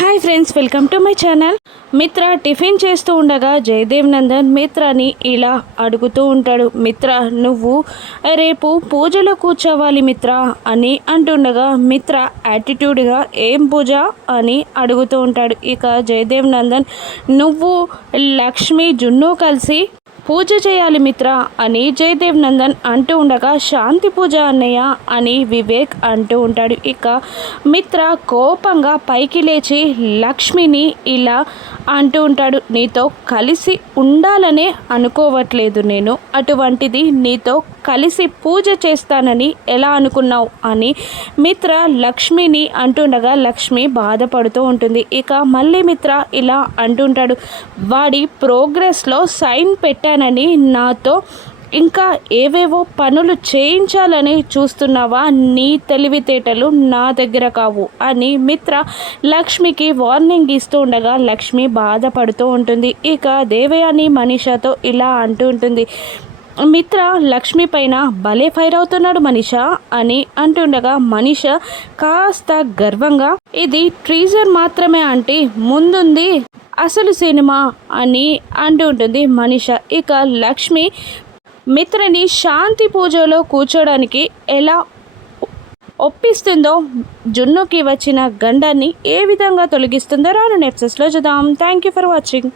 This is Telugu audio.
Hi friends, welcome to my channel. మిత్ర టిఫిన్ చేస్తూ ఉండగా జయదేవ్ నందన్ మిత్రని ఇలా అడుగుతూ ఉంటాడు. మిత్ర, నువ్వు రేపు పూజలో కూర్చోవాలి మిత్ర అని అంటుండగా మిత్ర యాటిట్యూడ్గా ఏం పూజ అని అడుగుతూ ఉంటాడు. ఇక జయదేవ్ నందన్, నువ్వు లక్ష్మి జున్ను కలిసి పూజ చేయాలి మిత్ర అని జయదేవ్ నందన్ అంటూ ఉండగా శాంతి పూజ అన్నయ్య అని వివేక్ అంటూ ఉంటాడు. ఇక మిత్ర కోపంగా పైకి లేచి లక్ష్మిని ఇలా అంటూ ఉంటాడు. నీతో కలిసి ఉండాలనే అనుకోవట్లేదు నేను, అటువంటిది నీతో కలిసి పూజ చేస్తానని ఎలా అనుకున్నావు అని మిత్ర లక్ష్మిని అంటుండగా లక్ష్మి బాధపడుతూ ఉంటుంది. ఇక మళ్ళీ మిత్ర ఇలా అంటుంటాడు, వాడి ప్రోగ్రెస్లో సైన్ పెట్టానని నాతో ఇంకా ఏవేవో పనులు చేయించాలని చూస్తున్నావా? నీ తెలివితేటలు నా దగ్గర కావు అని మిత్ర లక్ష్మికి వార్నింగ్ ఇస్తూ ఉండగా లక్ష్మి బాధపడుతూ ఉంటుంది. ఇక దేవయాని మనీషాతో ఇలా అంటూ ఉంటుంది, మిత్ర లక్ష్మి పైన భలే ఫైర్ అవుతున్నాడు మనీష అని అంటుండగా మనీష కాస్త గర్వంగా, ఇది ట్రీజర్ మాత్రమే అంటే ముందుంది అసలు సినిమా అని అంటూ ఉంటుంది మనీష. ఇక లక్ష్మి మిత్రని శాంతి పూజలో కూర్చోడానికి ఎలా ఒప్పిస్తుందో, జున్నుకి వచ్చిన గండాన్ని ఏ విధంగా తొలగిస్తుందో రాను ఎపిసోడ్స్లో చూద్దాం. Thank you for watching.